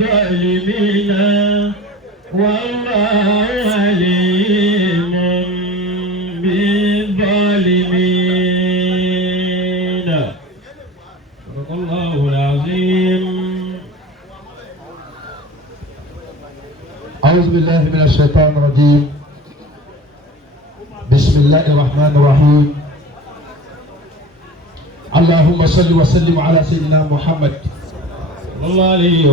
بالظالمين والله عليم بالظالمين. صدق الله العظيم. أعوذ بالله من الشيطان الرجيم. بسم الله الرحمن الرحيم. اللهم صل وسلم على سيدنا محمد صلى الله عليه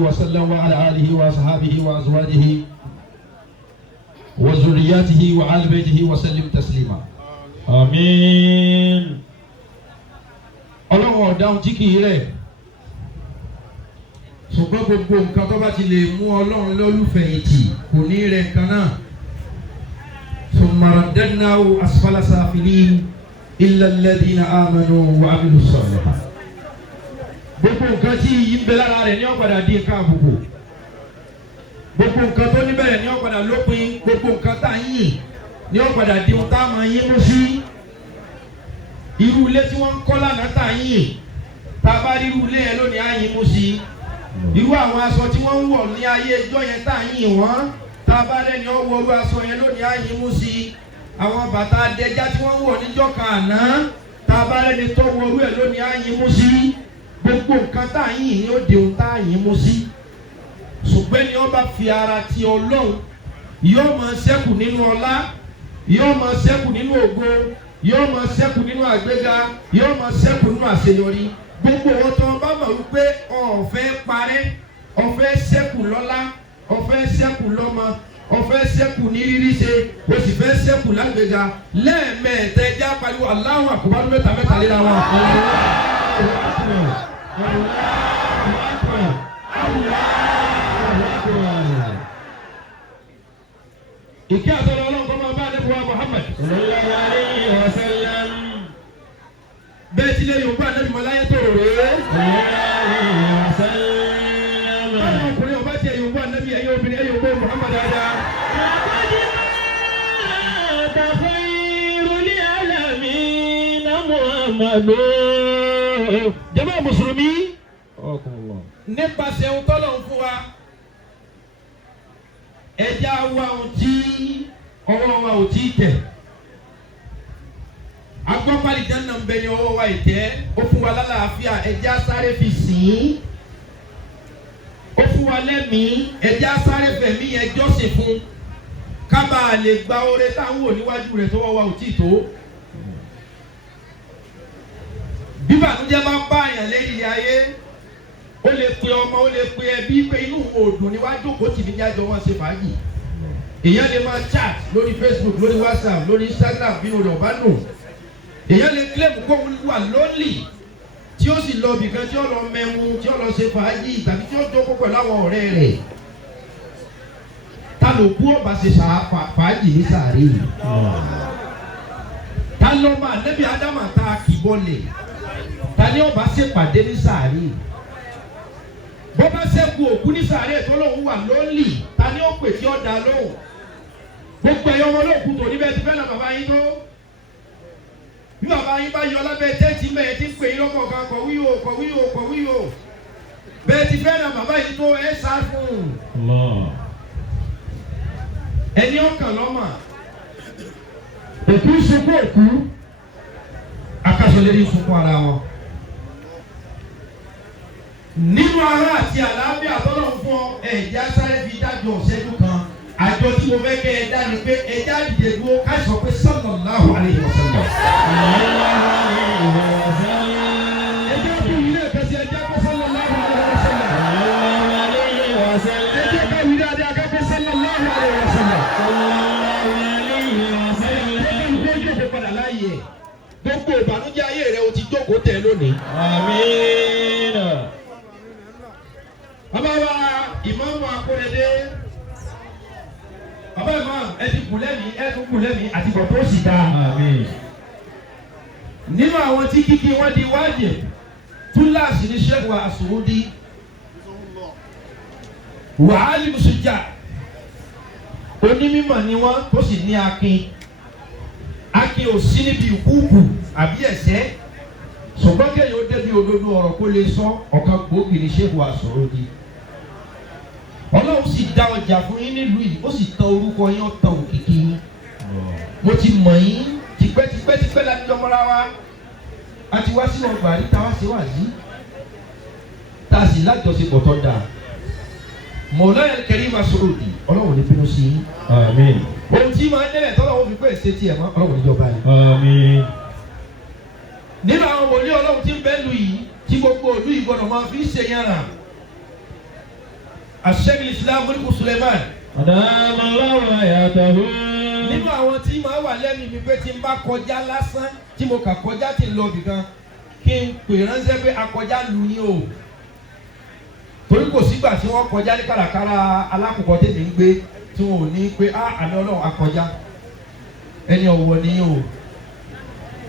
وسلم وعلى آله وأصحابه وأزواجه وذرياته وآل بيته وسلم تسليما. آمين. Ọlọ́run ọ̀dáhùn tí kìí rẹ̀ ṣùgbọ́n gbogbo nǹkan tó bá ti lè mú Ọlọ́run lólùfẹ̀yìntì kò ní rẹ̀ kan náà. ثم رددناه أسفل سافلين إلا الذين آمنوا وعملوا الصالحات. Gbogbo nǹkan tí yìí ń bẹ lára rẹ̀ ní ó padà di nǹkan àbùkù. Gbogbo nǹkan tó níbẹ̀rẹ̀ ní ó padà lópin. Gbogbo nǹkan tá ń yìn ní ó padà di ohun tá a máa yín mú sí. Irú ilé tí wọ́n ń kọ́ lánàá tá ń yìn, tá a bá rí irú ilé yẹn lónìí á yín mú sí. Irú àwọn aṣọ tí wọ́n ń wọ̀ ní ayé ẹjọ́ yẹn tá ń yìn wọ́n, tá a bá rẹ́ni ó wọ irú aṣọ yẹn lónìí á yín mú sí. Àwọn bàtà adẹ́já tí wọ́n ń wọ̀ níjọ́ kan àná, tá a bá rẹ́ni tó wọ irú ẹ̀ lónìí á yín mú sí. Gbogbo nǹkan tá a yìn ni ó di ohun tá a yìn mú sí. Ṣùgbọ́n ni wọ́n bá fi ara ti Ọlọ́run, yóò máa ṣẹ́kù nínú ọlá, yóò máa ṣẹ́kù nínú ògo, yóò máa ṣẹ́kù nínú àgbéga, yóò máa ṣẹ́kù nínú àṣeyọrí. Gbogbo wọn tó bá mọ̀ wípé ọ̀fẹ́ parẹ́, ọ̀fẹ́ ṣẹ́kù lọ́lá, ọ̀fẹ́ ṣẹ́kù lọ́mọ, ọ̀fẹ́ ṣẹ́kù ní rírí ṣe, o sì fẹ́ ṣẹ́kù lágbéga. Lẹ́ẹ̀mẹ́ẹ̀tẹ́já pariwo Allahu Akbar mẹ́ta mẹ́ta léra wọn. Ìkẹ́ àtọ́lọ́ Ọlọ́run kó máa bá Ànábì wa Muhammad sallallahu alayhi wa sallam. Bẹ́ẹ̀ tí lè Yorùbá Ànábì mọ́láyé tó rò rè é. sallallahu alayhi wa sallam. Báwo ọkùnrin ọba tiẹ̀ Yorùbá Ànábì ẹ̀yẹ obìnrin ẹ̀yẹ Yorùbá Muhammad dáadáa. khairul alamin Muhammadu. Jàmá Mùsùlùmí Allah. nípasẹ̀ ohun tọ́lọ̀ ń fún wa. Ẹja wa ohun tí ọwọ́ wa ò tí tẹ̀. Agbọ́pálí dáná ń bẹ ní ọwọ́ wa ìtẹ́. Ó fún wa lálàáfíà, ẹja sáré fi sìn ín. Ó fún wa lẹ́mìí, ẹja sáré fẹ̀mí yẹn jọ́sìn fún. Kábà lè gba oore táwọn wò níwájú rẹ̀ tọ́wọ́ wa ò tí tó. Bí bànújẹ́ bá bá àyàn lẹ́yìn ilé ayé, ó lè pe ọmọ, ó lè pe ẹbí pé inú òòdùn níwájú kò tì ní jájọ wọn ṣe fàájì. Èèyàn lè máa chat lórí Facebook, lórí WhatsApp, lórí Instagram bí olè ọ̀bá nù. Èèyàn lè claim kó wà lonely tí ó sì lọ bìkan tí ó lọ mẹ́mu, tí ó lọ ṣe fàájì tàbí tí ó jókòó pẹ̀lú àwọn ọ̀rẹ́ rẹ̀. Ta ló kú ọba ṣe fàájì ní sàárè? Ta ló máa nẹ́bí Ádámà ta kìbọlẹ̀? Ta ni ọba ṣèpàdé ní sàárè? Bó bá ṣẹ́kù òkú ní sàárè tó lóun wà lónìí, ta ni ó pè tí ó dá lóhùn? Gbogbo ẹ̀yọ́ ọmọ olóòkú tò níbẹ̀ ti fẹ́ lọ bàbá yín tó. Bí bàbá yín bá yọ lábẹ́ tẹ́tí mẹ́ẹ̀ tí ń pè yín lọ́kọ̀ọ̀kan kọ̀wé o, kọ̀wé o, kọ̀wé o. Bẹ́ẹ̀ ti fẹ́ lọ bàbá yín tó ẹ sá fún un. Ẹni ọkàn lọ́mà. Òkú sunkún òkú. Akásọ̀lérí sunkún ara wọn. Nínú ara àti àlàáfíà tọ́lọ̀ fún ọ, ẹ̀já sáré fi dájọ́ ọ̀ṣẹ́jú kan. Àjọ tí mo fẹ́ kẹ́ ẹ dá ni pé ẹjá dìde dúró ká sọ pé sallallahu alayhi wa sallam. Ẹjẹ́ kí ilé ẹ̀kẹ́ sí ẹjẹ́ pé sallallahu alayhi wa sallam. Ẹjẹ́ ká wí dáadáa ká pé sallallahu alayhi wa sallam. Ẹjẹ́ kí ìjókòó padà láàyè. Gbogbo ìbànújẹ́ ayé rẹ̀ o ti jókòó tẹ̀ lónìí. Àmín. Bàbá wa ìmáàmù Akóredé. Bàbá ìmáàmù ẹ ti kù lẹ́mìí, ẹ tún kù lẹ́mìí àti bọ̀ tó sì dáa. Àmín. Nínú àwọn tí kíkí wọ́n di wájib, túláàsì ní Sheikh wa As-Suudi. Wàhálì Mùsùlùmí. Onímọ̀ ni wọ́n tó sì ní akin. Akin ò sí níbi ìkúùkù àbí ẹ̀sẹ̀. ṣùgbọ́n kéèyàn ó débi òdodo ọ̀rọ̀ kó lè sọ ọ̀kan gbòógì ní ṣéèkù As-Surudi. Ọlọ́run sì dá ọjà fún yín nílùú yìí ó sì tan orúkọ yín ó tan òkìkí yín. Mo ti mọ̀ yín tipẹ́tipẹ́ láti jọmọ́ra wa a ti wá sínú ọgbà rí táwa ṣe wà sí tá a sì lájọṣepọ̀ tó dáa. Mawlana Al-Karim As-Surudi Ọlọ́run ní bínú sí yín. Àmín. Ohun tí máa ń dẹ́rẹ̀ tọ́lọ́wọ́ fi pé ṣe tiẹ̀ mọ́ Ọlọ́run níjọba yìí. Àmín. Nínú àwọn wòlíì Ọlọ́run tí ń bẹ lù yìí tí gbogbo òlú yìí gbọdọ̀ máa fi ṣe yàrá. Sheikh Al-Islam Mulku Suleiman. Adama Allahu hayatahu. Nínú àwọn tí máa wà lẹ́nu mi pé tí n bá kọjá lásán tí mo kà kọjá tí n lọ bìkan kí n pè ránṣẹ́ pé akọjá lu ni o. Torí kò sígbà tí wọ́n kọjá ní kàràkàrà alákòókò tèmi ń gbé tí wọn ò ní pé àmì Ọlọ́run akọjá ẹni ọ̀wọ̀ ni o.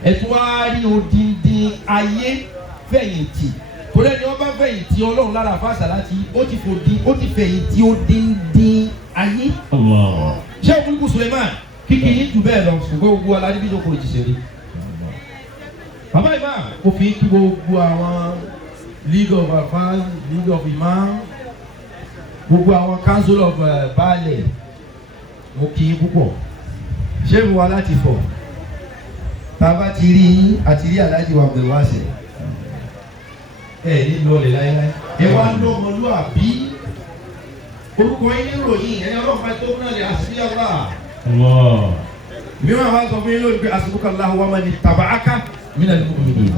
Ẹ̀tún wá rí odindi ayé fẹ̀yìntì torí ẹni wọ́n bá fẹ̀yìntì Ọlọ́run lára fásitì láti ó ti fẹ̀yìntì odindi ayé. Allah. Sheikh Mulku Suleiman kíkì yín jù bẹ́ẹ̀ lọ ṣùgbọ́n gbogbo aládébí ló kò ìjìṣẹ́ rí. Bàbá ìmá mo fi kí gbogbo àwọn League of Afan, League of Imam, gbogbo àwọn Council of Baálẹ̀ mo kí yín púpọ̀. Ṣé mo wá láti fọ̀? Tá a bá ti rí àti rí Aláàjì wa bẹ̀rẹ̀ wá sẹ̀. Ní lọlẹ̀ láéláé. Ẹ wá lọ́mọlúàbí. Orúkọ yín ní ìròyìn ẹni ọlọ́pàá tó náà lè àṣírí ọ̀la. Mi máa wá sọ fún yín lórí pé àṣìbùkà Allahu wa man ittaba'aka minal mu'minin.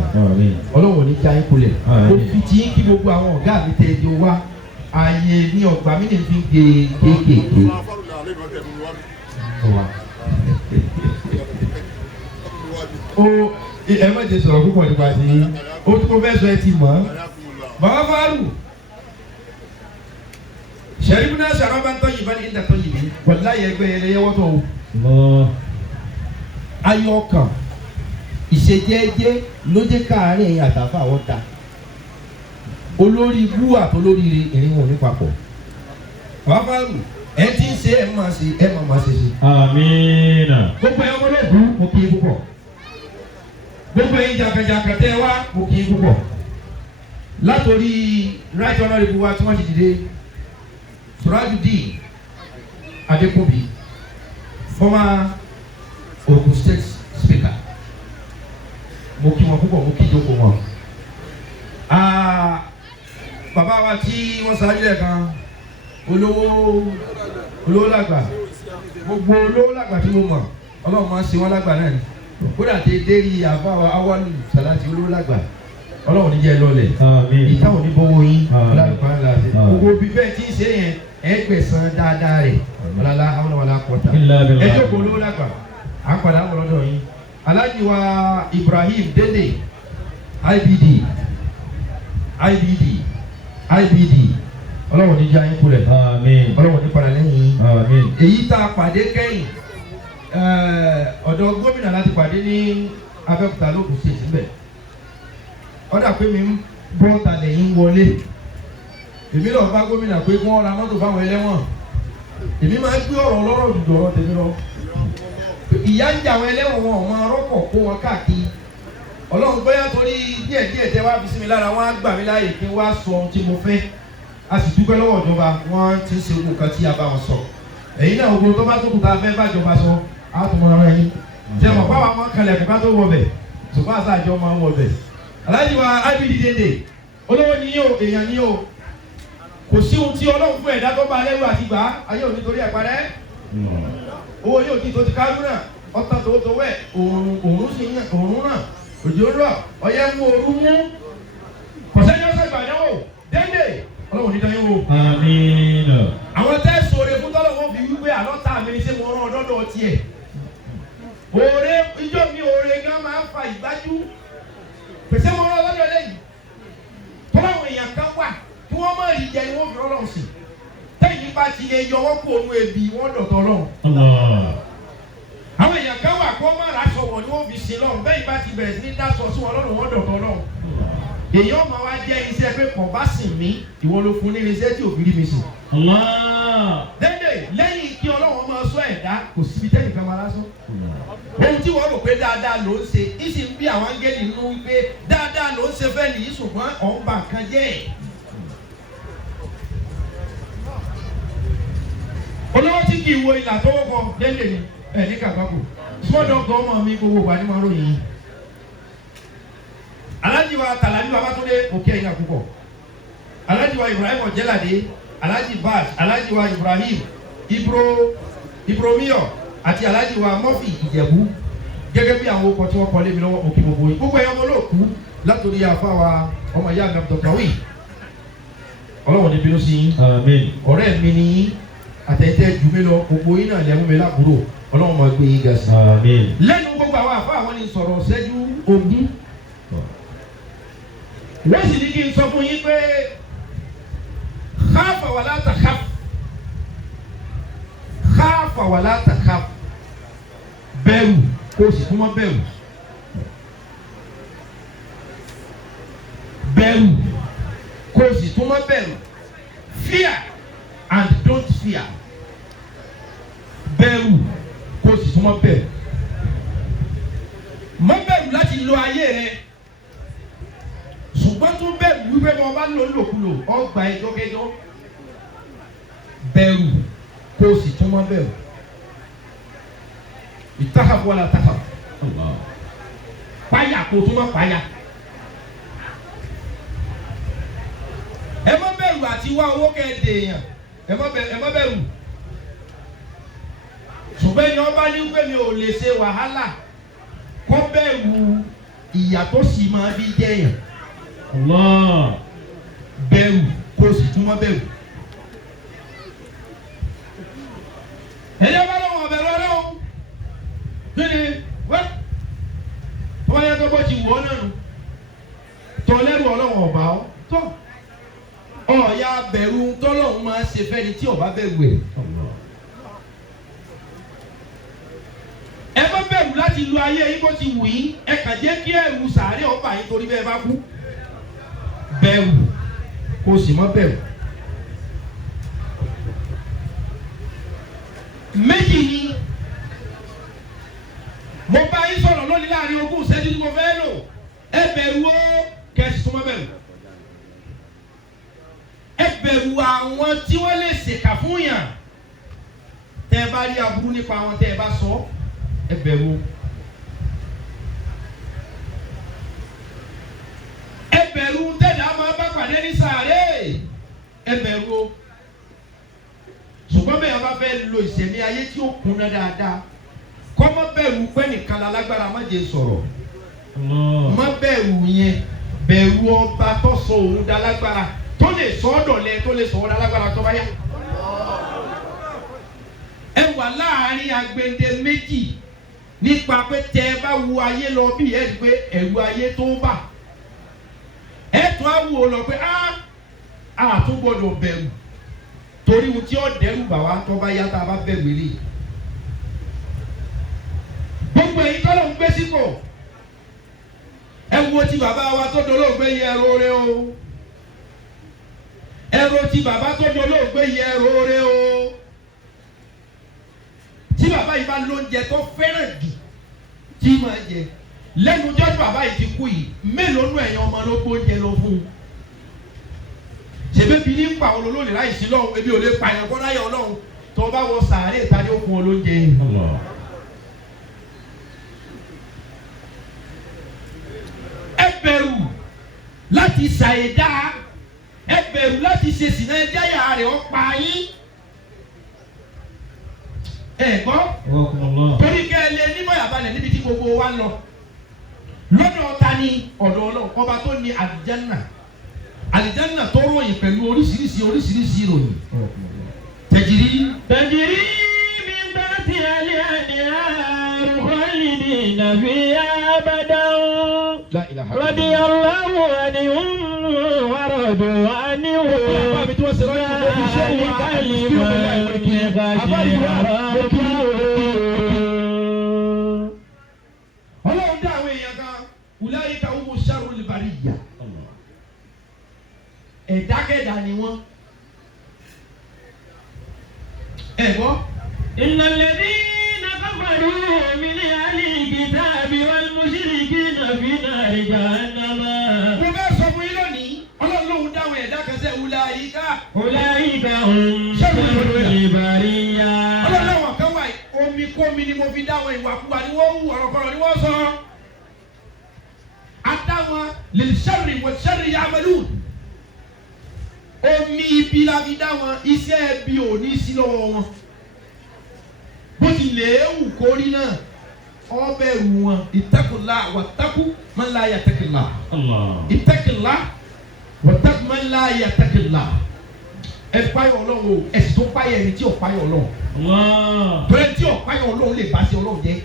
Ọlọ́run ò ní já yín kulẹ̀. Ó fi ti yín kí gbogbo àwọn ọ̀gá mi tẹ̀ ẹjọ́ wá. Ààyè ní ọgbà mi lè fi gé kéékèèké. Ẹ má jẹ sọ̀rọ̀ púpọ̀ nípa ti yín. Ó tí mo fẹ́ sọ ẹ ti mọ̀ ọ́. Bàbá Fárù. Sharibna sharaban tayyiban inda tayyibin. Wallahi ẹgbẹ́ yẹn lẹ́yẹ wọ́tọ̀ o. Ayọ̀ kan ìṣèjẹ́jẹ́ ló jẹ́ káàárín àtàfà àwọn ta. Olórí ibú àtolórí ìrìn wọn ní papọ̀. Bàbá Fárù ẹ ti ń ṣe ẹ máa ṣe ẹ máa ṣe ṣe. Àmín. Gbogbo ẹ̀ ọmọdé ìlú mo kí i púpọ̀. Gbogbo ẹ̀yin jàǹkàjàǹkà tẹ́ wá mo kí i púpọ̀. Látòrí right honourable wa tí wọ́n ti dìde. Surajudeen Adekunbi, former Ogun State Speaker. Mo kí wọn púpọ̀, mo kí jókòó wọn. Bàbá wa tí wọ́n ṣáájú ẹ̀ kan olówó lágbà. Gbogbo olówó lágbà tí mo mọ̀, Ọlọ́run máa ń ṣe wọ́n lágbà náà ni. Kódà tẹ dérí àbáwá Awálù Sàláàtì olówó lágbà. Ọlọ́run ní jẹ́ lọ́lẹ̀. Ìtàn òní bọ́wọ́ yín. Ọlọ́run láti. Gbogbo bí bẹ́ẹ̀ tí ń ṣe yẹn ẹgbẹ̀sán dáadáa rẹ̀ ọ̀làlá àwọn ọ̀là kọta. Ẹ jókòó olówó lágbà. À ń padà wọ̀ lọ́dọ̀ yín. Alhaji wa Ibrahim Dede IBD Ọlọ́run ní jẹ́ ayé kulẹ̀. Ọlọ́run ní padà lẹ́yìn. Èyí tá a pàdé kẹ́yìn ọ̀dọ̀ gómìnà láti pàdé ní Abẹ́òkúta lókun ṣe síbẹ̀. Ọ̀dà pé mi ń bọ́ talẹ̀ yín wọlé. Èmi lọ bá gómìnà pé kí wọ́n ra mọ́tò fáwọn ẹlẹ́wọ̀n. Èmi máa ń gbé ọ̀rọ̀ lọ́rọ̀ dùdú ọ̀rọ̀ tèmi lọ. Ìyá ń jẹ àwọn ẹlẹ́wọ̀n wọn ọ̀mọ arọ́pọ̀ kó wọn káàkiri. Ọlọ́run bóyá torí díẹ̀díẹ̀ tẹ́ wá fi sí mi lára wọn á gbà mí láàyè kí n wá sọ ohun tí mo fẹ́. A sì dúpẹ́ lọ́wọ́ ìjọba wọ́n ti ń ṣe gbogbo nǹkan tí a bá wọn sọ. Ẹ̀yin náà gbogbo tó bá tó kù tá a fẹ́ bá ìjọba sọ á tún mọ ara yín. Ṣé mo bá wa mọ kalẹ̀ kó ká tó wọ bẹ̀? Ṣùgbọ́n àṣà àjọ máa ń wọ bẹ̀. Alhaji wa IBD Dede olówó ni yóò èèyàn ni yóò. Kò sí ohun tí Ọlọ́run fún ẹ̀dá tó bá lẹ́rù àti gbà ayé òní torí ẹ̀ parẹ́. Owó yóò ti tó ti kárú náà ọ̀tá tó tó wẹ̀ òórùn sí òórùn náà òjò rọ̀ ọyẹ́ mú ooru mú. Kọ̀sẹ́ni ọ̀sẹ̀ ìgbàdánwò Dede Ọlọ́run ní dáyé wo. Àmín. Àwọn tẹ́ sọ̀rọ̀ fún tọ́lọ́wọ́ fi wípé àlọ́ta mi ní sẹ́ mo rán ọdọ́dọ̀ tiẹ̀. Òòrè ijó mi òòrè gan máa ń fa ìgbájú. Pèsè mo rán ọlọ́dọ̀ lẹ́yìn. Tọ́láwọn èèyàn kan wà kí wọ́n má rí jẹ ni wọ́n fi Ọlọ́run sí. Tẹ́yìn bá ti lè yọ wọ́n kó onú ebi wọ́n dọ̀tọ̀ Ọlọ́run. Àwọn èèyàn kan wà kó má raṣọ wọ̀ ni wọ́n fi sin lọ́run. Bẹ́ẹ̀ bá ti bẹ̀rẹ̀ sí ní dáṣọ sí wọn lọ́rùn wọ́n dọ̀tọ̀ Ọlọ́run. Èèyàn máa wá jẹ́ iṣẹ́ pé kò bá sìn mí ìwọ ló fún ní iṣẹ́ tí òfin rí mi sìn. Dede lẹ́yìn kí Ọlọ́run máa sọ ẹ̀dá kò síbi tẹ́yìn kan máa lásán. Ohun tí wọ́n rò pé dáadáa ló ń ṣe ìsì ń bí àwọn áńgẹ́lì nínú wípé dáadáa ṣe fẹ́ nìyí ṣùgbọ́n ọ̀n bà kan jẹ́. olówó tí kì í wo ìlà tó wọ́pọ̀ délé ni ẹ̀ ní kàkàkù sọ́dọ̀ gọ́ọ̀mọ̀ mi gbogbo wà ní máa ròyìn yìí. Alhaji wa Tàlàbí Babátúndé òkè ẹ̀yìn àkùkọ Alhaji wa Ibrahim Ọ̀jẹ́ládé Alhaji Bash Alhaji wa Ibrahim Ibromio àti Alhaji wa Murphy Ìjẹ̀bú gẹ́gẹ́ bí àwọn ọkọ̀ tí wọ́n kọ́ lé mi lọ́wọ́ òkè gbogbo yìí gbogbo ẹ̀yọ́ ọmọ olóòkú látòrí àfa wa ọmọ ìyá mi Dr. Kawi ọlọ́wọ́n ní bínú sí yín ọ̀rẹ́ mi ní àtẹ̀tẹ̀ jù mí lọ gbogbo yín náà lẹ́mú mi lábúrò ọlọ́wọ́n máa gbé yín ga sí. lẹ́nu gbogbo àwọn àfa àwọn ní sọ̀rọ̀ ṣẹ́jú ogún wọ́n sì ní kí n sọ fún yín pé khafa wala takhaf khafa wala takhaf bẹ̀rù kó o sì tún mọ́ bẹ̀rù bẹ̀rù kó o sì tún mọ́ bẹ̀rù fear and don't fear bẹ̀rù kó o sì tún mọ́ bẹ̀rù mọ́ bẹ̀rù láti lo ayé rẹ ṣùgbọ́n tún bẹ̀rù wípé mo bá lò lòkulò ọgbà ẹjọ́kẹjọ́ bẹ̀rù kó o sì tún mọ́ bẹ̀rù ìtàkàbọ̀ wà látàkà páyà kó o tún mọ́ páyà ẹ má bẹ̀rù àti wá owó kẹ́ẹ̀dẹ̀ èèyàn ẹ má bẹ̀rù ṣùgbọ́n ẹni ọba ní pé mi ò lè ṣe wàhálà kó bẹ̀rù ìyà tó sì máa bí jẹ́ èèyàn. Allah bẹ̀rù kó o sì tún mọ́ bẹ̀rù. ẹ̀yẹ́ bá lọ́wọ́ ọ̀bẹ̀rù ọlọ́run kí ni wẹ́ tó wáyé tó bó ti wọ́ náà nù tó lẹ́rù ọlọ́run ọ̀bà ọ́ tó ọ̀ya bẹ̀rù tọ́lọ́run máa ṣe fẹ́ni tí ọba bẹ̀rù ẹ̀. ẹ má bẹ̀rù láti lu ayé yín bó ti wù yín ẹ kàn jẹ́ kí ẹ̀rù sàárẹ̀ ọba yín torí bẹ́ẹ̀ bá kú. Bẹ̀rù kó o sì mọ́ bẹ̀rù. Méjì ni mo bá yín sọ̀rọ̀ lónìí láàrin ogún ìṣẹ́jú tí mo fẹ́ lò ẹ bẹ̀rù o kẹ́sì tó mọ́ bẹ̀rù. Ẹ bẹ̀rù àwọn tí wọ́n lè ṣèkà fún yàn tẹ́ ẹ bá rí aburú nípa wọn tẹ́ ẹ bá sọ ẹ bẹ̀rù o. Ẹbẹ̀rù tẹ̀dá máa bá pàdé ní sàárè ẹbẹ̀rù o ṣùgbọ́n bẹ́ẹ̀ bá fẹ́ lo ìṣẹ̀mí ayé tí ó kúnná dáadáa kọ́ mọ́ bẹ̀rù pé nìkan la lágbára má jẹ́ sọ̀rọ̀ má bẹ̀rù yẹn bẹ̀rù ọba tó sọ òun dá lágbára tó lè sọ ọ́ dọ̀lẹ́ tó lè sọ ọ́ dá lágbára tó bá yá. Ẹ wà láàárín agbede méjì nípa pé tẹ ẹ bá wo ayé lọ bí ẹ rí pé ẹ̀rù ayé tó bà ẹ̀tún awo lọ pé a tún gbọdọ̀ bẹ̀rù torí ohun tí ó dẹ́rù bà wá tó bá yá tá a bá bẹ̀rù rí. gbogbo èyí tọ́lọ̀ ń gbé sípò ẹ wo ti bàbá wa tó dolóògbé yẹ ẹ̀rọ rẹ o ẹ̀rọ ti bàbá tó dolóògbé yẹ ẹ̀rọ rẹ o tí bàbá yìí bá lóúnjẹ tó fẹ́ràn jù tí máa jẹ lẹ́nu jọ́jú bàbá yìí ti kú yìí mélòó nù ẹ̀yàn ọmọ ló gbóúnjẹ lọ fún un. ṣèbí bí ní pa àwọn olólè láì sí lọ́hùn ebi ò lè pa ẹ̀yàn kọ́ láyà ọlọ́hun tó bá wọ sàárè ìtajà ó fún ọ lóúnjẹ. ẹ bẹ̀rù láti ṣàìdá ẹ bẹ̀rù láti ṣe sìnà ẹ jáyà rẹ̀ ọ́ pa yín. ẹ gbọ́ torí kẹ́ ẹ lé nímọ̀ ìyàbalẹ̀ níbi tí gbogbo wa ń lọ lọ́dọ̀ ta ni ọ̀dọ̀ Ọlọ́run ọba tó ní àlìjánà tó ròyìn pẹ̀lú oríṣiríṣi ìròyìn. tẹ̀jìrí mi bá ti alẹ́ àdé àrùkọ́lì ní nàbí abadan radiyallahu anhum wa radu anhu Ọlọ́run dá àwọn èèyàn kan ulaika humu sharrul bariyya ẹ̀dákẹ́dá ni wọ́n. ẹ gbọ́. innal ladhina kafaru min ahli kitabi wal mushrikina fi nari jahannama. mo fẹ́ شر البرية. ọlọ́láwọ̀ kan wà omi kómi ni mo fi dá wọn ìwàkuwà ni wọ́n wù ọ̀rọ̀kọ̀rọ̀ ni wọ́n sọ. adáwọn lil-sharri wal-sharri ya'malun. omi ibi la fi dá wọn iṣẹ́ ibi ò ní sí lọ́wọ́ wọn. bó ti lè wù kórí náà ọbẹ̀ rù wọn ittaqullah wattaqu man la yattaqillah. ittaqillah wattaqu man la yattaqillah. ẹ páyọ̀ Ọlọ́run o ẹ sì tún páyọ̀ ẹni tí ò páyọ̀ Ọlọ́run. torí tí ò páyọ̀ Ọlọ́run lè bá sí Ọlọ́run jẹ́.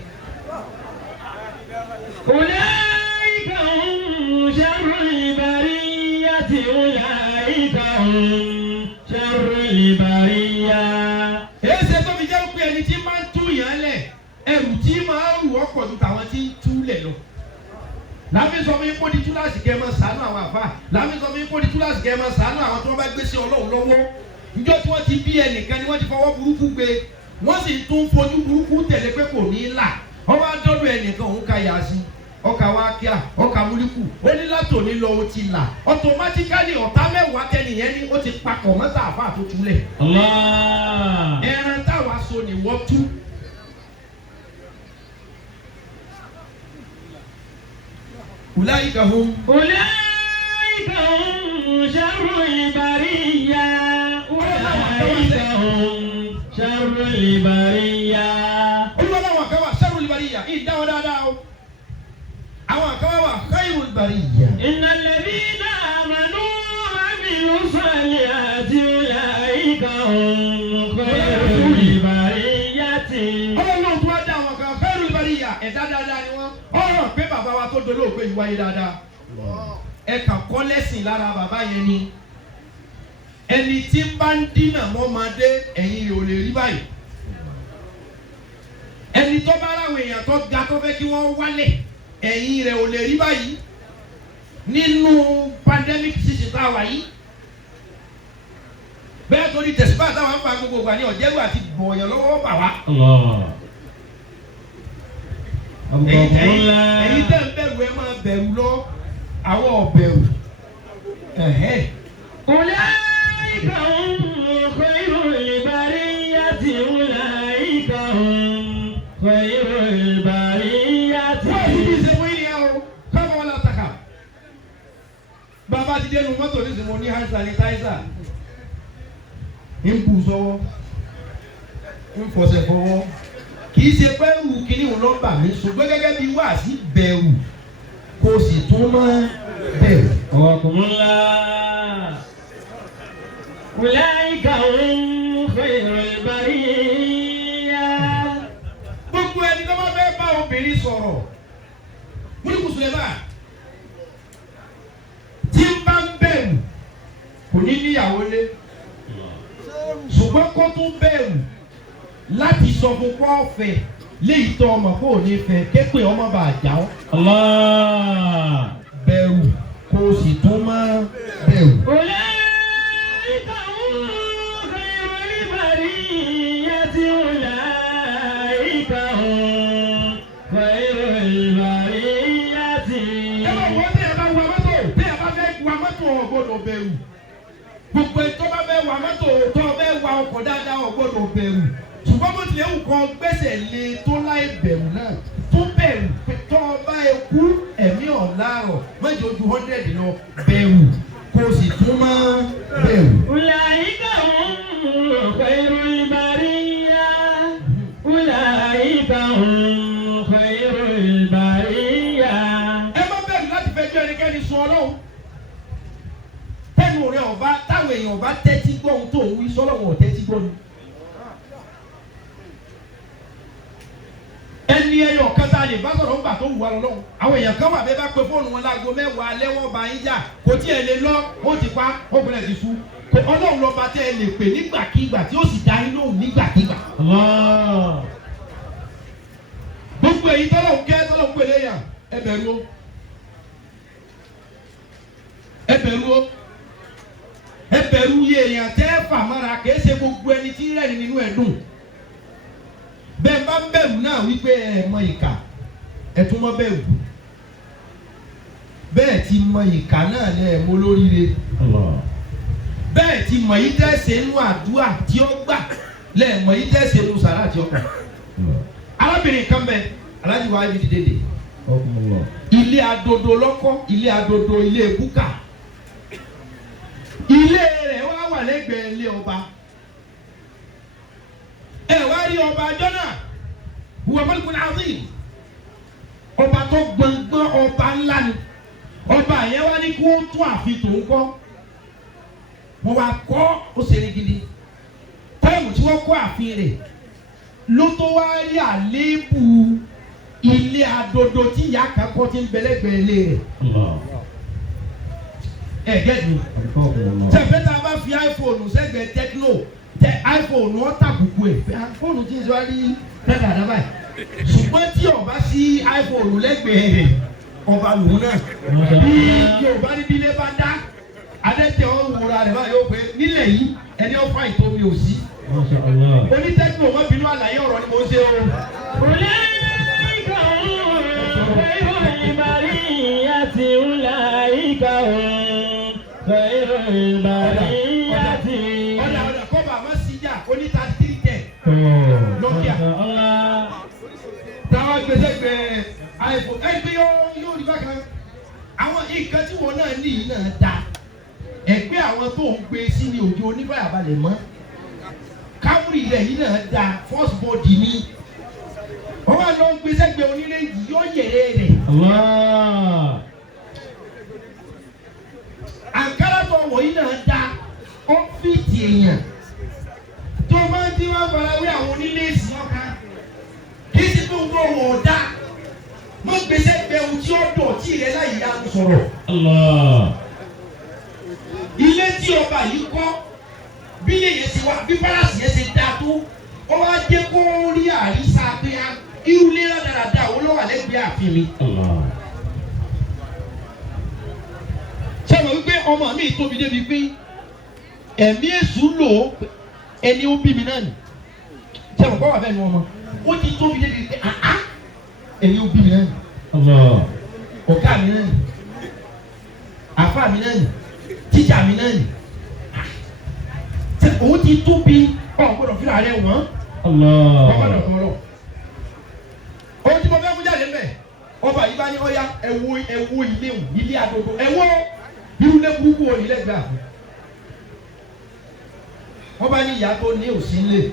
أولئك هم شر البرية أولئك هم شر البرية. èyí ṣe tó fi jẹ́ pé ẹni tí máa ń tú yàn lẹ̀ ẹrù tí máa ń rù ọ̀pọ̀ ju tàwọn tí ń tú lẹ̀ lọ. láfi sọ fún yín kó di túláàsì kẹ́ ẹ máa ṣàánú àwọn àfà láfi sọ fún yín kó di túláàsì kẹ́ ẹ máa ṣàánú àwọn tí wọ́n bá gbé sí Ọlọ́run lọ́wọ́. níjọ́ tí wọ́n ti bí ẹnìkan ni wọ́n ti fọwọ́ burúkú gbé wọ́n sì tún fojú burúkú tẹ̀lé pé kò ní í là wọ́n wá dọ́dọ̀ ẹnìkan òun ka yà sí ọkà wákíà ọkà múlíkù ó ní látòní lọ ó ti là ọtọmátíkálì ọ̀tá mẹ́wàá tẹ́nìyẹn ní ó ti pakọ̀ mọ́tà àfà tó túlẹ̀. ẹran táwa so ni wọ́n tú. أولئك هم شر البرية. أولئك هم شر البرية. olùwàlàwọ̀ kan wà sharrul bariyya ìdáwọ̀ dáadáa o àwọn kan wà khairul bariyya. إن الذين آمنوا وعملوا الصالحات أولئك هم خير البرية. ọlọ́run tó wá dá àwọn kan khairul bariyya ẹ̀dá dáadáa ni wọ́n ọ̀rọ̀ pé bàbá wa tó dolóògbé yìí wáyé dáadáa ẹ kàn kọ́ lẹ́sìn lára bàbá yẹn ni ẹni tí bá ń dínà mọ́mọdé ẹ̀yìn rẹ̀ ò lè rí báyìí ẹni tó bá ráwọn èèyàn tó ga tó fẹ́ kí wọ́n wálẹ̀ ẹ̀yìn rẹ̀ ò lè rí báyìí nínú pandemic season tá a wà yìí bẹ́ẹ̀ tó ní tẹ̀síbá táwọn ń fa gbogbo ìgbà ní ọ̀jẹ̀rú àti bọ̀ọ̀yàn lọ́wọ́ bà wá. ẹ̀yin tẹ́ ń bẹ̀rù ẹ máa bẹ̀rù lọ àwọn ọ̀bẹ̀rù. أولئك هم خير البرية. أولئك هم خير البرية. wọ́n ti fi ṣe wọ́n yẹn o káwọn wọn la taka. bàbá ti dẹnu mọ́tò ní sèmo ní hand sanitizer ń bù sọ́wọ́ ń fọṣẹ fọwọ́ kì í ṣe pé wù kíní òun ló bà mí ṣùgbọ́n gẹ́gẹ́ bí wà sí bẹ̀rù kò sì tún máa bẹ̀rù. وكم الله. أولئك هم خير البرية. gbogbo ẹni tó bá fẹ́ bá obìnrin sọ̀rọ̀ múlùkù sùlẹ̀mà tí ń bá ń bẹ̀rù kò ní níyàwó lé ṣùgbọ́n kó tún bẹ̀rù láti sọ fún pọ́ọ̀fẹ́ léyìí tó ọmọ kó o ní fẹ́ képe ọmọ bá a jà ọ́. bẹ̀rù kó o sì tún máa bẹ̀rù. أولئك هم خير البرية. أولئك هم خير البرية. ẹ bá wọ́n tí ẹ bá wa mọ́tò tí ẹ bá fẹ́ wa mọ́tò ò gbọ́dọ̀ bẹ̀rù gbogbo ẹ̀ tó bá fẹ́ wa mọ́tò tó fẹ́ wa ọkọ̀ dáadáa ò gbọ́dọ̀ bẹ̀rù ṣùgbọ́n bó tilẹ̀ wù kọ́ gbèsè lé tó láì bẹ̀rù náà tó bẹ̀rù tó ọba ẹkú ẹ̀mí ọ̀làrọ̀ mẹ́jọ ojú 100 lọ bẹ̀rù kó o sì tún máa bẹ̀rù. أولئك هم خير البرية. أولئك هم خير البرية. ẹ má bẹ̀rù láti fẹjọ́ ẹnikẹ́ni sùn Ọlọ́run tẹ́nu rẹ̀ ọba táwọn èèyàn ọba tẹ́tí gbọ́ ohun tó ń wí sọ́lọ́wọ́n tẹ́tí gbọ́ ni. ẹni ẹyọ kẹta lè bá sọ̀rọ̀ ńgbà tó wù wá lọ́wọ́ àwọn èèyàn kan wà bẹ́ẹ̀ bá pe fóònù wọn láago 10 alẹ́ wọn bá yín jà kò tí ẹ lè lọ ó ti pa ó gbọ́dọ̀ ti sú Ọlọ́run lọ́ba tẹ́ ẹ lè pè nígbàkigbà tí ó sì dá yín lóhùn nígbàkigbà. gbogbo èyí tọ́lọ́hún kẹ́ tọ́lọ́hún pèlè yà ẹ bẹ̀rù o ẹ bẹ̀rù o ẹ bẹ̀rù yẹ èèyàn tẹ́ fàmọ́ra kìí ṣe gbogbo ẹni tí rẹ̀ nínú ẹ̀ dùn bẹ́ẹ̀ bá bẹ̀rù náà wípé ẹ mọ ìkà ẹ tún mọ bẹ̀rù bẹ́ẹ̀ ti mọ ìkà náà lẹ́ ẹ̀ mọ lóríire bẹ́ẹ̀ ti mọ̀ yí tẹ́sẹ̀ nínú àdúrà tí ó gbà lẹ́ẹ̀ mọ̀ yí tẹ́sẹ̀ nínú sàrà tí ó gbà. arábìnrin kan bẹ alájí wa ibi dìde ilé adodo lọ́kọ́ ilé adodo ilé búkà ilé rẹ̀ wá wà lẹ́gbẹ̀ẹ́ ilé ọba ẹ wá rí ọba jọ́nà huwa malikun azim ọba tó gbọ̀ngbọ̀n ọba ńlá ni ọba yẹn wá ní kí wọ́n tún àfi tòun kọ́ wọ́n wá kọ́ ó ṣe ní gidi táìmù tí wọ́n kọ́ àfin rẹ̀ ló tó wá rí àléébù ilé adodo tí ìyá kan kọ́ ti ń bẹ̀lẹ́gbẹ̀ẹ́ ilé rẹ̀ gẹ́gẹ́ tẹ̀fẹ́tà bá fi iPhone sẹ́gbẹ̀ẹ́ Tecno tẹ iPhone wọn tàbùkù ẹ̀ iPhone tí ń sọ rí dáadáa báyìí ṣùgbọ́n tí ọba sí iPhone lẹ́gbẹ̀ẹ́ rẹ̀ ọba lòun náà bí Yorùbá níbi ilé bá dá adẹ́tẹ̀ ọ̀wúra rẹ̀ báyìí ó pé nílẹ̀ yìí ẹni ó fà ìtòmí ò sí onítẹ́kùn ọmọ bínú àlàyé ọ̀rọ̀ ni mo ń ṣe o. Ọ̀lẹ́ ìkà òun ẹ̀rọ ìbàrí àti ńlá ìkà òun ẹ̀rọ ìbàrí àti. ọ̀dà kọ́ba àmọ́ síjà oníta tírítẹ̀ lọ́kìá táwọn gbèsè gbẹ iPhone ẹgbẹ́ yóò rí bákan àwọn nǹkan tí wọn náà ní yìí náà da ẹgbẹ́ àwọn tó ń gbé sí ní òjò onífàyàbalẹ̀ mọ́ kámúrì rẹ̀ yìí náà da first body ni wọ́n wá lọ gbé sẹ́gbẹ̀ẹ́ onílé yìí yóò yẹ̀rẹ̀ rẹ̀. àǹkárá tó wọ̀ yìí náà da ó fìtì èèyàn tó máa ń dín wá farawé àwọn onílé ìsìn ọ̀ka kí sì tó ń bọ̀ wọ̀ ọ̀dà mọ gbèsè gbẹ̀wò tí ó dọ̀ tí ìrẹ́ láyé yá ń sọ̀rọ̀. ilé tí ọba yìí kọ́ bí ilé yẹn ti wá bí pálásì yẹn ti dáa tó ó wá jẹ́ kó rí àrísá pé irú ilé rádaràda òun ló wà lẹ́gbẹ̀ẹ́ ààfin mi. ṣé mo wípé ọmọ mi tóbi débi pé ẹ̀mí èṣù lò ó ẹni ó bí mi náà nì ṣé mo kọ́ wà bẹ́ẹ̀ ni ọmọ ó ti tóbi débi pé ẹni ó bí mi náà nì ọ̀gá mi náà nì àfáà mi náà nì tíjà mi náà nì òun ti tóbi ọ̀gbọ́dọ̀ fúnra rẹ̀ wọ́n ọ̀gbọ́dọ̀ tó lọ. ohun tí mo fẹ́ mú jáde mẹ́ ọba yìí bá ní ọ̀ya ẹ̀wọ̀ ilé adodo ẹ̀wọ̀ irúlé burúkú òní lẹ́gbẹ̀ẹ́ àfẹ́. wọ́n bá ní ìyá tó ní òsì ńlẹ̀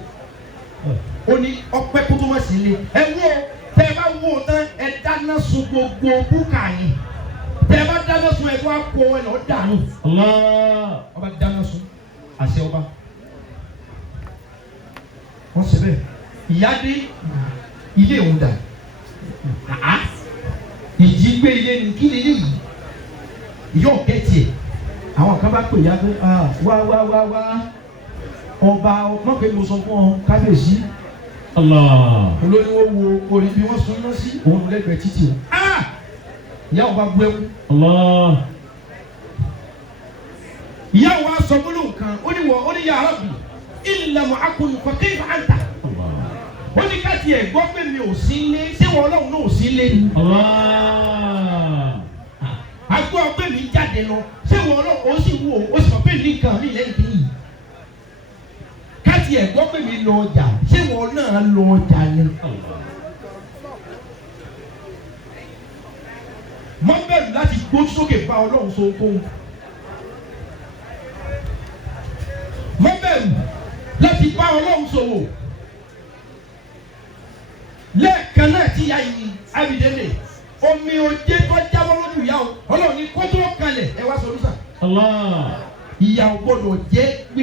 ó ní ọpẹ́ kó tó wá sí ńlẹ̀ ẹ̀wọ̀ tẹ́ ẹ bá wò ó tán ẹ dáná sun gbogbo búkà yìí tẹ́ ẹ bá dáná sun ẹ tó wá kó ẹ lọ dànù. ọba dáná sun àṣẹ ọba wọ́n ṣe bẹ́ẹ̀ ìyá dé ilé òun dà ìjì gbé ilé ní kí ni yìí yóò kẹ́tì ẹ̀ àwọn kan bá pè ya pé wá ọba ọgbọ́n pé mo sọ fún ọ kábíyèsí olórí wo wo orí bí wọ́n sun iná sí òun lẹ́gbẹ̀ẹ́ títì o ìyá ọba bu ẹkú ìyá wa sọ gbólóhùn kan ó ní ya Rabbi ìlànà akọni kọ̀kẹ́ ìfà àǹtà ó ní ká tiẹ̀ gbọ́ pé mi ò sí lé ṣé wọn Ọlọ́run náà ò sí lé ni. àgbọ̀ pé mi jáde lọ ṣé wọn Ọlọ́run ó sì wù ó sì mọ̀ pé ní nǹkan mi lẹ́yìn tí yìí. ká tiẹ̀ gbọ́ pé mi lọ ọjà ṣé wọn náà lọ ọjà ni. mọ́ bẹ̀rù láti gbójú sókè bá Ọlọ́run so kóhun. mọ́ bẹ̀rù láti bá Ọlọ́run sọ̀wọ́ lẹ́ẹ̀kan náà tí ìyá yìí abidjan omi òjé tó jábọ́ lójú ìyá o Ọlọ́run ní kótó kalẹ̀ ẹ wá sọ̀rọ̀ ìyá ò gbọ́dọ̀ jẹ́ pé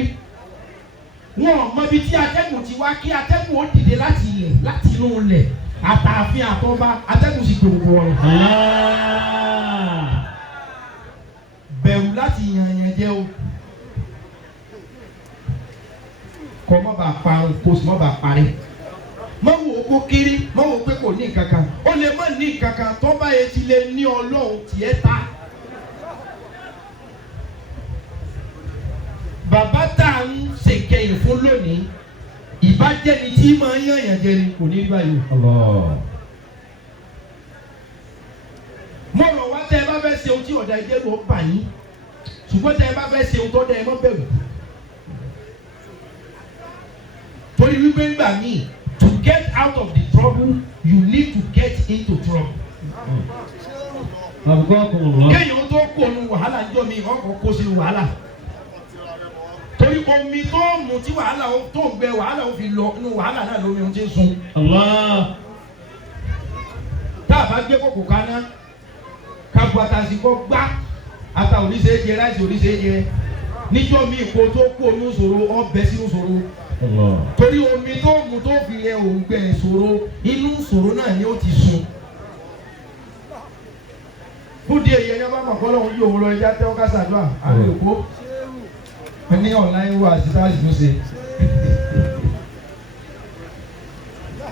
wọn ò mọ ibi tí atẹ́gùn ti wá kí atẹ́gùn ó dìde láti ilẹ̀ láti inú ilẹ̀ àtààfin àtọ́ba atẹ́gùn sì gbòòrò ọ̀rọ̀ bẹ̀rù láti yànyàn jẹ́ o. kọ́ mọ́ bá parun kó sì mọ́ bá parí. mọ́ wo kó kéré mọ́ wo pé kò ní nǹkan kan ó lè má ní nǹkan kan tó bá yẹ ti lè ní Ọlọ́run tiẹ̀ ta. bàbá tá à ń ṣèkẹyìn fún lónìí ìbájẹ́ni tí máa ń yànyàn jẹ ni kò ní rí báyìí. mo rọ̀ wá tẹ́ ẹ bá fẹ́ ṣe ohun tí ọ̀dà ìjẹ́rù ó bà yín ṣùgbọ́n tẹ́ ẹ bá fẹ́ ṣe ohun tó dẹ́ ẹ mọ́ bẹ̀rù. torí wípé ńgbà míì to get out of the trouble you need to get into trouble. kéèyàn tó kó nu wàhálà ń jọ mi ọkọ̀ kó sínú wàhálà torí omi tó mu tí wàhálà tó ń gbẹ wàhálà ó fi lọ inú wàhálà náà lómi ohun tí ń sun. tá a bá gbé kókò kaná ká bu àtàsí kó gbá ata oníṣẹ́ jẹ láìsí oníṣẹ́ jẹ níjọ́ mi kó tó kó nu sòro ọbẹ̀ sínú sòro torí omi tó mu tó fi yẹ òǹgbẹ sòro inú sòro náà ni ó ti sun. fúdi èyí ẹni ọba mọ̀ kọ́lọ́ òun yóò lọ ẹja tẹ́wọ́ ká ṣàdúrà àwọn èkó ní ọ̀nláyé wà sítáàsì tó ṣe.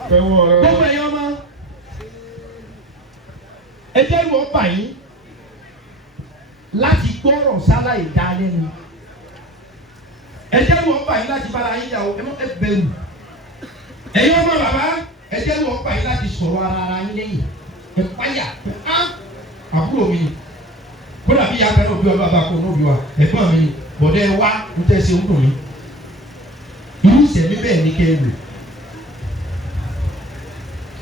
gbogbo ẹ̀yọ́ ọmọ ẹjẹ́ ìwọ bà yín láti gbọ́rọ̀ sálà ìdálẹ́nu ẹjẹ́ ìwọ bà yín láti bára yín yàwó ẹ bẹ̀rù ẹ̀yọ́ ọmọ bàbá ẹjẹ́ ìwọ bà yín láti sọ̀rọ̀ ara yín lẹ́yìn ẹ páyà á àbúrò mi kódà bí yàtọ̀ náà bí wà bàbá kò náà bí wà ẹ̀gbọ́n mi bọ̀dẹ̀ wá ń tẹ̀sí ń dùn mí irú ìṣẹ̀mí bẹ́ẹ̀ ní kẹ́rù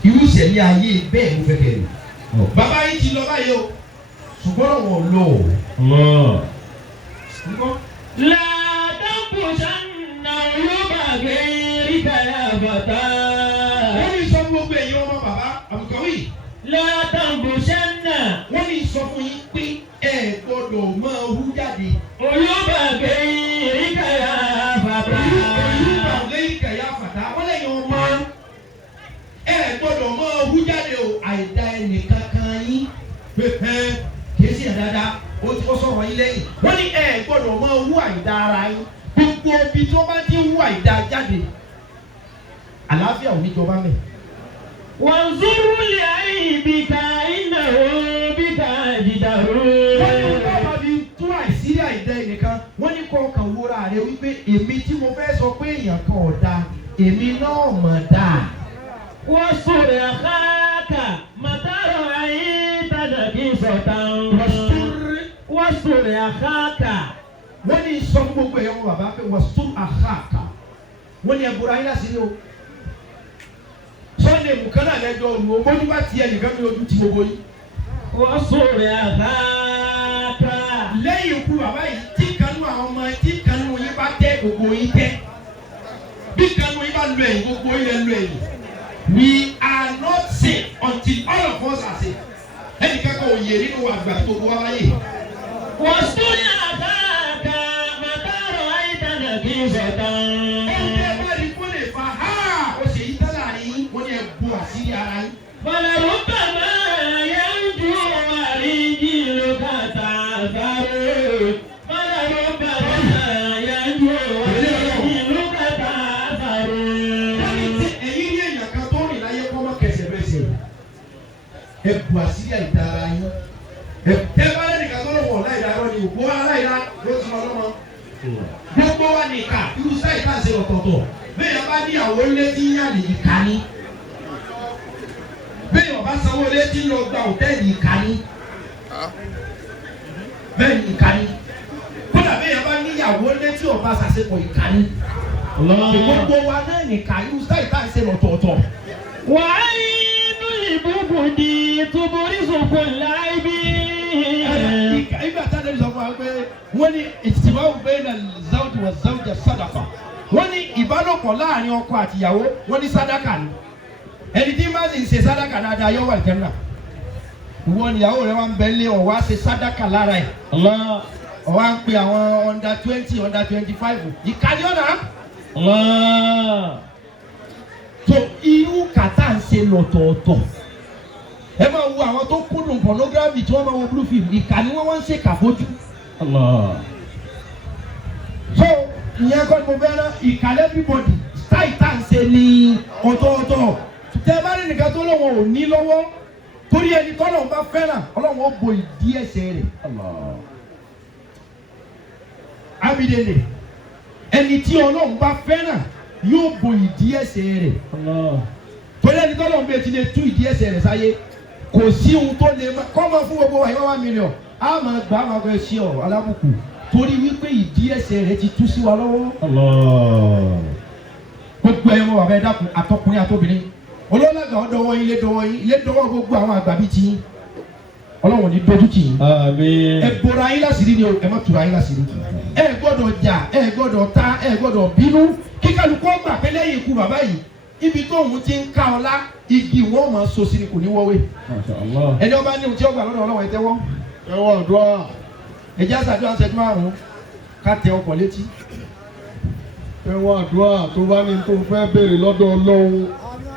irú ìṣẹ̀mí ayé bẹ́ẹ̀ ló fẹ́ kẹ́rù bàbá yìí ti lọ báyìí o ṣùgbọ́n wọn lọ o. làdàkù sanna yóò bá gẹ̀ẹ́rì kàyà bàtà. wọ́n ní sọ gbogbo ẹ̀yin ọmọ bàbá àbùkọ́wì. làdàkù sanna. wọ́n ní sọ fún yín pé ẹ gbọ́dọ̀ máa hú jáde. Oyúbà gẹ̀ẹ́rì kàyà bàtà. Oyúbà gẹ̀ẹ́rì kàyà bàtà. wọ́n lẹ́yìn ọmọ ẹ gbọ́dọ̀ máa hú jáde o àìdá ẹnìkan kan yín pépé kìí ṣe dáadáa ó ti kọ́ sọ̀rọ̀ yín lẹ́yìn. wọ́n ní ẹ gbọ́dọ̀ máa hú àìdá ara yín gbogbo ibi tí wọ́n bá ti hú àìdá jáde àlàáfíà ò ní jọba mẹ́. wọ́n zúrú lè àìbí ká iná òbí ká jìdàrú. wọ́n ní wọ́n bá fi tú àìsírí àìdá ẹnìkan wọ́n ní kọ̀ọ̀kan wúra rẹ wípé èmi tí mo fẹ́ sọ pé èèyàn kan ọ̀dà èmi náà mọ̀ dáa. wọ́n sọ̀rọ̀ àkáàkà màtàrọ̀ ayé tàdà kí sọ̀tàn. wọ́n sọ̀rọ̀ àkáàkà. wọ́n ní sọ fún gbogbo èèyàn wọn bàbá pé wọ́n sún àkáàkà wọ́n ní ẹ̀bùrọ̀ ayé láti ní o. Sunday mukana lẹ́jọ́ òru ojú bá tiẹ̀ nìkan ní ojú ti gbogbo yìí. wọ́n sọ̀rọ̀ àkáàkà. lẹ́yìn ikú bàbá yìí tí kanú àwọn ọmọ tí kanú yín bá tẹ́ gbogbo yín tẹ́ bí kanú yín bá lu ẹ̀yìn gbogbo yín lẹ́ lu ẹ̀yìn. We are not safe until all of us are safe. ẹnì kankan ò yẹ nínú àgbà tó wá wáyé. wọ́n sọ̀rọ̀ àkáàkà màtàrọ̀ ayé tàdà kí sọ̀tàn. ẹgbẹ́ bá rí kó lè fa ha ó ṣe yí tẹ́lẹ̀ àárín wọ́n ní ẹ bu àṣírí ara yín. Bọ̀dọ̀ bàbá yẹn ń ju àríjì ló kàtà sáré. Bọ̀dọ̀ bàbá yẹn ń ju àríjì ló kàtà sáré. wọ́n ní tí ẹ̀yin ní èèyàn kan tó rìn láyé kọ́ mọ́ kẹsẹ̀ bẹ́sẹ̀ ẹ bu àṣírí àìdá ara yín. ẹ bá lẹ́nu kan tó lọ́wọ́ láìda lọ ni òkú aláìda ló ti lọ lọ́mọ. gbogbo wa ní ìka irú sáì ká ṣe ọ̀tọ̀ọ̀tọ̀ bẹ́ẹ̀ bá níyàwó létí yàn ní ìka ní. bẹ́ẹ̀ ọba sanwó létí lọ gba òtẹ́ẹ̀lì ìka ní. bẹ́ẹ̀ ni ìka ní. kódà bẹ́ẹ̀ bá níyàwó létí ọba ṣàṣepọ̀ ìka ní. gbogbo wa náà ní ìka irú sáì ká ṣe ọ̀tọ̀ọ̀tọ̀. Wàá inú ìbùkún di tuburi sọ̀kò láìbí. ìgbà tí a lè sọ fún wa pé wọ́n ní ìtìmáwò bẹ́ẹ̀ na zawji wa zawja sadaqa. wọ́n ní ìbálòpọ̀ láàrin ọkọ àti ìyàwó wọ́n ní sádàkà ni. ẹni tí máa ń ṣe sádàkà dáadáa yóò wà ní tẹ́lẹ̀. ìwọ níyàwó rẹ wá ń bẹ lé ọ̀wá ṣe sádàkà lára ẹ̀. ọ̀wá ń pe àwọn under 20 under 25 ìkàdí ọ̀nà. so irú kàtà ń ṣe lọ́tọ̀ọ̀tọ̀. ẹ máa wo àwọn tó kúndùn pornography tí wọ́n máa wo blue film ìkànnì wọn ń ṣe kàbójú. so ìyẹn kọ́ ni mo fẹ́ rán ìkàlẹ́ everybody style tá à ń ṣe ní ọ̀tọ̀ọ̀tọ̀ tẹ bá rí nìkan tó lọ́wọ́ ò ní lọ́wọ́ torí ẹni tọ́lọ̀ bá fẹ́ràn ọlọ́wọ́ ó bo ìdí ẹsẹ̀ rẹ̀. abidede ẹni tí ọlọ́run bá fẹ́ràn yóò bo ìdí ẹsẹ̀ rẹ̀ torí ẹni tọ́lọ̀ bẹ́ẹ̀ ti lè tú ìdí ẹsẹ̀ rẹ̀ sáyé kò sí ohun tó lè má kọ́ máa fún gbogbo wa ìwá 1 million á máa gbà á máa fẹ́ ṣe ọ̀ alábùkù torí wípé ìdí ẹsẹ̀ rẹ̀ ti tú sí wa lọ́wọ́. gbogbo ẹ̀yọ́ bàbá ẹ dákun àtọkùnrin àtobìnrin olólàgbà ọ̀dọ́wọ́ ilé dọ́wọ́ yín ilé dọ́wọ́ gbogbo àwọn àgbà bíi ti yín ọlọ́wọ́n ní dojú tì yín Àmín. ẹ bora yín láṣìírí ni o ẹ má tura yín láṣìírí ẹ gbọ́dọ̀ jà ẹ gbọ́dọ̀ ta ẹ gbọ́dọ̀ bínú kíkálukọ́ gbà pé lẹ́yìn ikú bàbá yìí ibi tóun ti ń ká ọlá igi wọn máa so sí ni kò ní wọ́wé Masha Allah. ẹni ọba ní ohun tí ó gbà lọ́dọ̀ ọlọ́wọ́ ẹ tẹ́wọ́ ẹwọ́n àdúrà ẹjẹ́ àṣàdúrà ṣẹ́jú márùn-ún ká tẹ ọkọ̀ létí ẹwọ́n àdúrà tó bá ní tó fẹ́ béèrè lọ́dọ̀ Ọlọ́run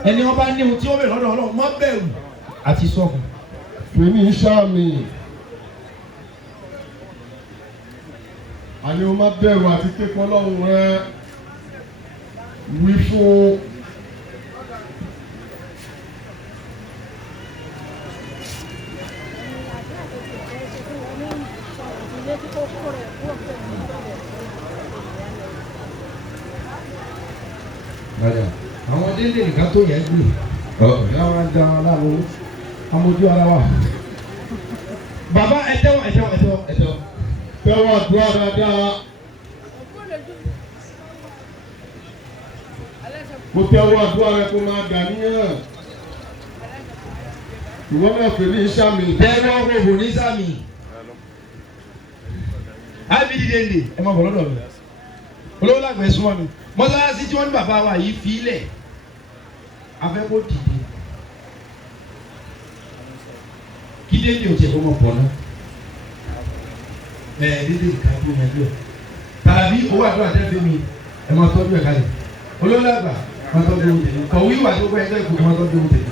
ẹni ọba ní ohun tí ó bẹ̀ lọ́dọ̀ ọlọ́wọ́ má bẹ̀rù àti sọ́kùn fèmí sàmì àní o má bẹ̀rù àti kékọ́ Ọlọ́run rẹ wí fún àwọn délé nìkan tó yẹ gbé yàrá ń da aláàbò amójú ara wa. bàbá ẹ tẹ́wọ́ ẹ tẹ́wọ́ ẹ tẹ́wọ́ ẹ tẹ́wọ́. ẹwọ́n àdúrà dáadáa mo tẹ́wọ́ àdúrà rẹ kó máa dà níyàn ìwọ náà fèmí sàmì tẹ́wọ́ gbogbo ní sàmì. ábí dídé ndè ẹ má bọ̀ lọ́dọ̀ mi olówó lágbẹ̀ẹ́ súnmọ́ mi mọ́sálásí tí wọ́n ní bàbá wa yìí fi ilẹ̀ afẹ́kọ́ dìde kí dédé ò tiẹ̀ kó mọ̀ pọ̀ náà dédé nǹkan tó yẹn lọ tàbí owó àdúrà tẹ́lẹ̀ mi ẹ máa tọ́jú ẹ̀ kalẹ̀ olówó lágbà máa tọ́jú owó tẹ̀lé kọ̀wé ìwà tó gbọ́ ẹgbẹ́ ìkókò máa tọ́jú owó tẹ̀lé.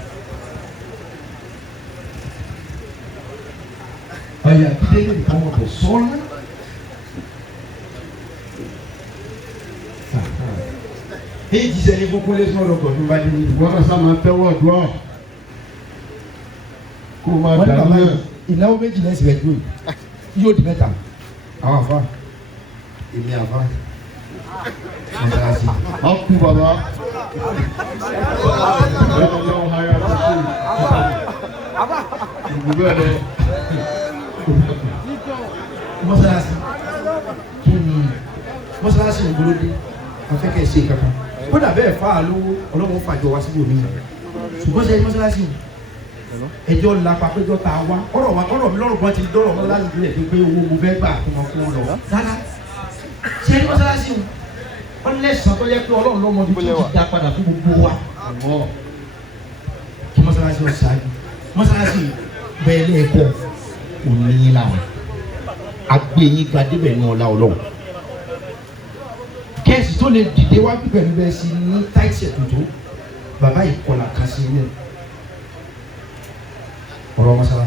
ọ̀yà kí dédé nǹkan mọ̀ pọ̀ sọ́ọ́nà. èyí ti sẹ́ni kúkú lé sọ́dọ̀ kọ̀ tó bá dé ní. ìwọ náà sá máa tẹ́wọ́ àdúrà kó máa wọ́n ní dà bàbá níyàn. ìnáwó méjì lẹ́sìn rẹ̀ dúró yóò di mẹ́ta àwọn àfa èmi àfa mọ́sálásí. a kú bàbá yàrá lọ́wọ́ hayà tó kú ìlú bẹ́ẹ̀ lọ. mọ́sálásí kí ni mọ́sálásí ń gbólódé afẹ́kẹ́ ṣe kankan kódà bẹ́ẹ̀ fà á lówó ọlọ́wọ́ fàjọ wá síbò mí ṣùgbọ́n ṣe mọ́sálásí ẹjọ́ lápá péjọ tá a wá ọ̀rọ̀ mi lọ́rùn kan ti dọ́rọ̀ mọ́sálásí ìbílẹ̀ tó gbé owó mo fẹ́ gbà fún wọn fún wọn lọ rárá ṣe mọ́sálásí wọn lẹ́sàn tó yẹ pé ọlọ́run lọ́mọdé tó ti dá padà fún gbogbo wa kí mọ́sálásí wọn ṣáájú mọ́sálásí bẹ́ẹ̀ lẹ́ẹ̀kọ́ òní yín lára agbẹ̀yìn gbadébẹ̀ ní ọlá ọlọ́run kẹ́sì tó lè dìde wá bí pẹ̀lú bẹ́ẹ̀ sí ní táìsì ẹ̀tùtù bàbá ìkọlà kan sí ilé ọ̀rọ̀ mọ́sálásí.